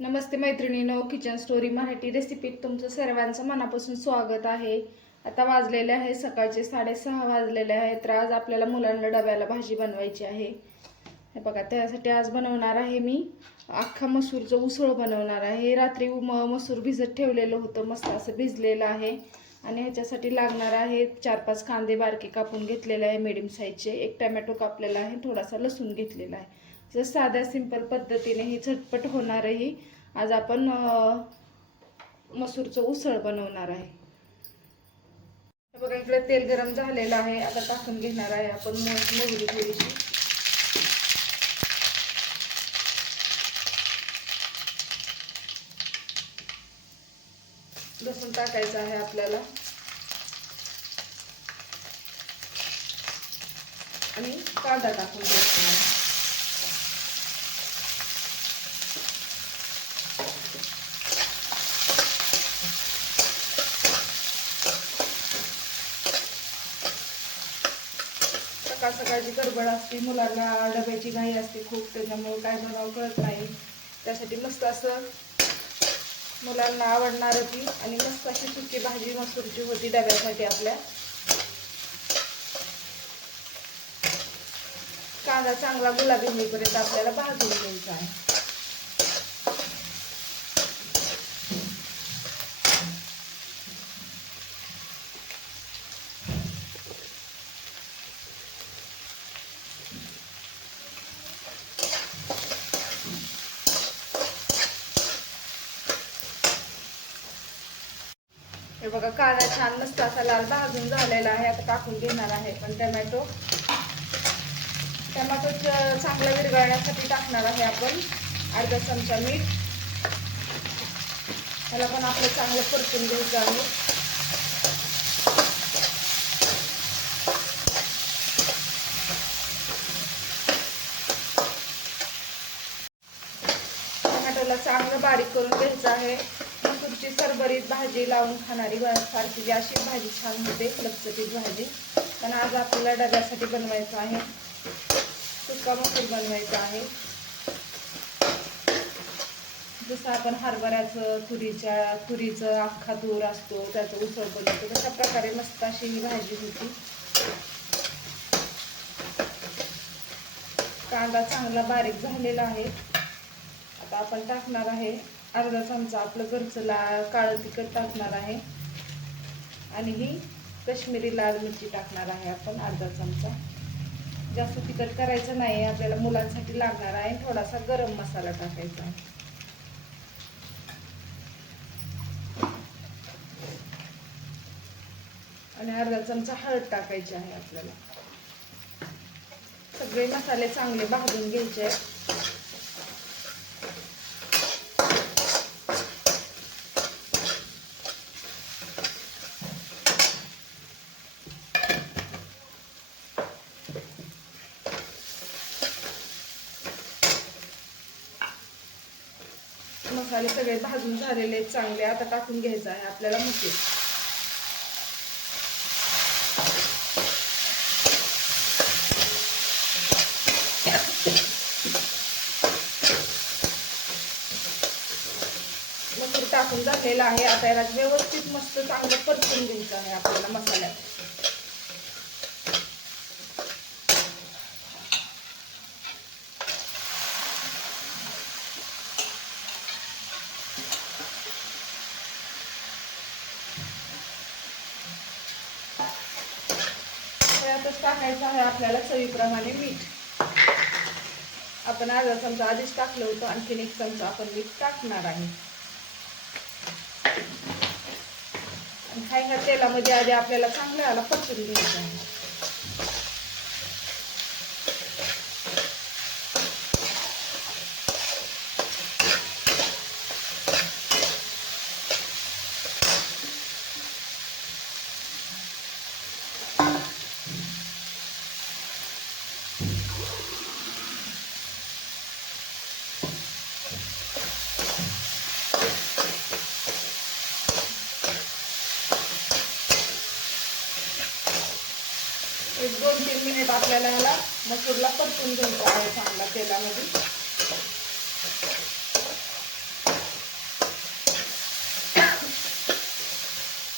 नमस्ते मैत्रिणीनो kitchen story Marathi रेसिपीत तुमचं सर्वांचं मनापासून स्वागत आहे. आता वाजलेले आहे सकाळचे साडेसहा वाजलेले आहेत तर आज आपल्याला मुलांना डब्याला भाजी बनवायची आहे. हे बघा त्यासाठी आज बनवणार आहे मी अख्खा मसूरचं उसळ बनवणार आहे. रात्री म मसूर भिजत ठेवलेलं होतं मस्त असं भिजलेलं आहे. आणि ह्याच्यासाठी लागणार आहे चार पाच कांदे बारके कापून घेतलेले आहे मिडियम साईजचे एक टमॅटो कापलेला आहे थोडासा लसूण घेतलेला आहे. जर साध्या सिंपल पद्धतीने ही झटपट होणारही आज आपण मसूरचं उसळ बनवणार आहे. बघा इकडे तेल गरम झालेलं आहे. आता टाकून घेणार आहे आपण मोहरी थोडीशी. लसूण टाकायचं आहे आपल्याला. आणि कांदा टाकून घ्यायचा आहे. सकाळ सकाळची गडबड असते मुलांना डब्याची घाई असते खूप त्याच्यामुळे काय बनावं कळत नाही. त्यासाठी मस्त असं मुलांना आवडणार ती आणि मस्त अशी सुकी भाजी मसूरची होती डब्यासाठी आपल्या. कांदा चांगला गुलाबी होईपर्यंत आपल्याला भाजून घ्यायचा आहे. हे बघा कांदा छान मस्त असा लाल भाजून झालेला आहे आता टाकून घेणार आहे पण टमॅटो. टमॅटो चांगला विरघळण्यासाठी टाकणार आहे आपण अर्धा चमचा मीठ. त्याला पण आपलं चांगलं परतून घ्यायचं जाऊ. टमॅटोला चांगलं बारीक करून घ्यायचं आहे. घरची सरभरीत भाजी लावून खाणारी सारखी जी अशी भाजी छान होते लपचटीत भाजी. पण आज आपल्याला डब्यासाठी बनवायचं आहे. सुका मसूर बनवायचा आहे. जसं आपण हरभऱ्याचं तुरीच्या तुरीचं अख्खा तूर असतो त्याचं उसळ बनवतो तशा प्रकारे मस्त अशी ही भाजी होती. कांदा चांगला बारीक झालेला आहे. आता आपण टाकणार आहे. अर्धा चमचा आपलं घरचं ला काळं तिखट टाकणार आहे. आणि ही कश्मीरी लाल मिरची टाकणार आहे आपण अर्धा चमचा. जास्त तिखट करायचं नाही आपल्याला मुलांसाठी लागणार आहे. थोडासा गरम मसाला टाकायचा आहे. आणि अर्धा चमचा हळद टाकायची आहे आपल्याला. सगळे मसाले चांगले भाजून घ्यायचे. आहेत. मसाले सगळे भाजून झालेले आहेत चांगले. आता टाकून घ्यायचं आहे आपल्याला मसूर मसूर टाकून झालेला आहे. आता याला व्यवस्थित मस्त चांगलं परतून घ्यायचं आहे आपल्याला मसाल्यात. त्यातच टाकायचं आहे आपल्याला चवीप्रमाणे मीठ. आपण अर्धा चमचा आधीच टाकलं होतं आणखीन एक चमचा आपण मीठ टाकणार आहे. आणि हाय ह्या तेलामध्ये आधी आपल्याला चांगलं आला पचून घ्यायचं आहे. एक दोन तीन मिनिट आपल्याला ह्याला मसूरला परतून घेऊन आहे चांगला तेलामध्ये.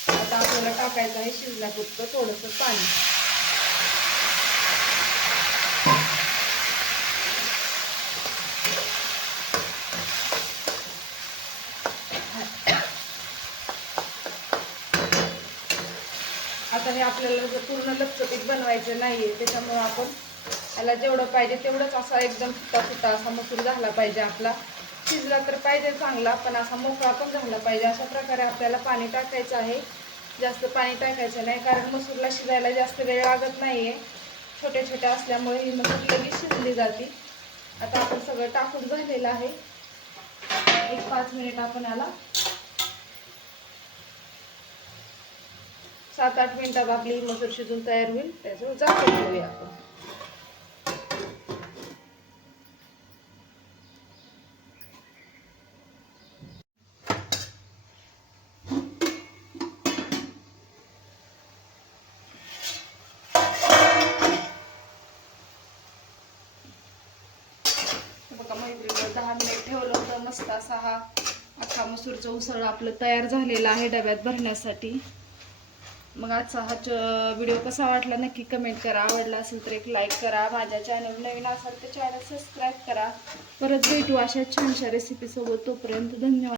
आता आपल्याला टाकायचं आहे शिजण्यापुरतं थोडंसं पाणी. आता हे आपल्याला जर पूर्ण लपचपीत बनवायचं आहे त्याच्यामुळं आपण याला जेवढं पाहिजे तेवढंच असा एकदम फुटा फुटा असा मसूर झाला पाहिजे आपला. शिजला तर पाहिजे चांगला पण असा मोकळा पण झाला पाहिजे. अशा प्रकारे आपल्याला पाणी टाकायचं आहे. जास्त पाणी टाकायचं नाही कारण मसूरला शिजायला जास्त वेळ लागत नाहीये. छोट्या छोट्या असल्यामुळे ही मसूर लगेच शिजली जाते. आता आपण सगळं टाकून झालेलं आहे. एक पाच मिनिट आपण याला सात आठ मिनिटात आपली मसूर शिजून तयार होईल. त्याच्यावर जास्त ठेवूया आपण. बघा दहा मिनिट ठेवलं होतं. मस्त असा हा अख्खा मसूरचं उसळ आपलं तयार झालेला आहे डब्यात भरण्यासाठी. मग आजचा हा व्हिडिओ कसा वाटला नक्की कमेंट करा. आवडला असेल तर एक लाईक करा. माझ्या चॅनल नवीन असाल तर चॅनल सबस्क्राईब करा. परत भेटू अशा छानशा रेसिपीसोबत तोपर्यंत धन्यवाद.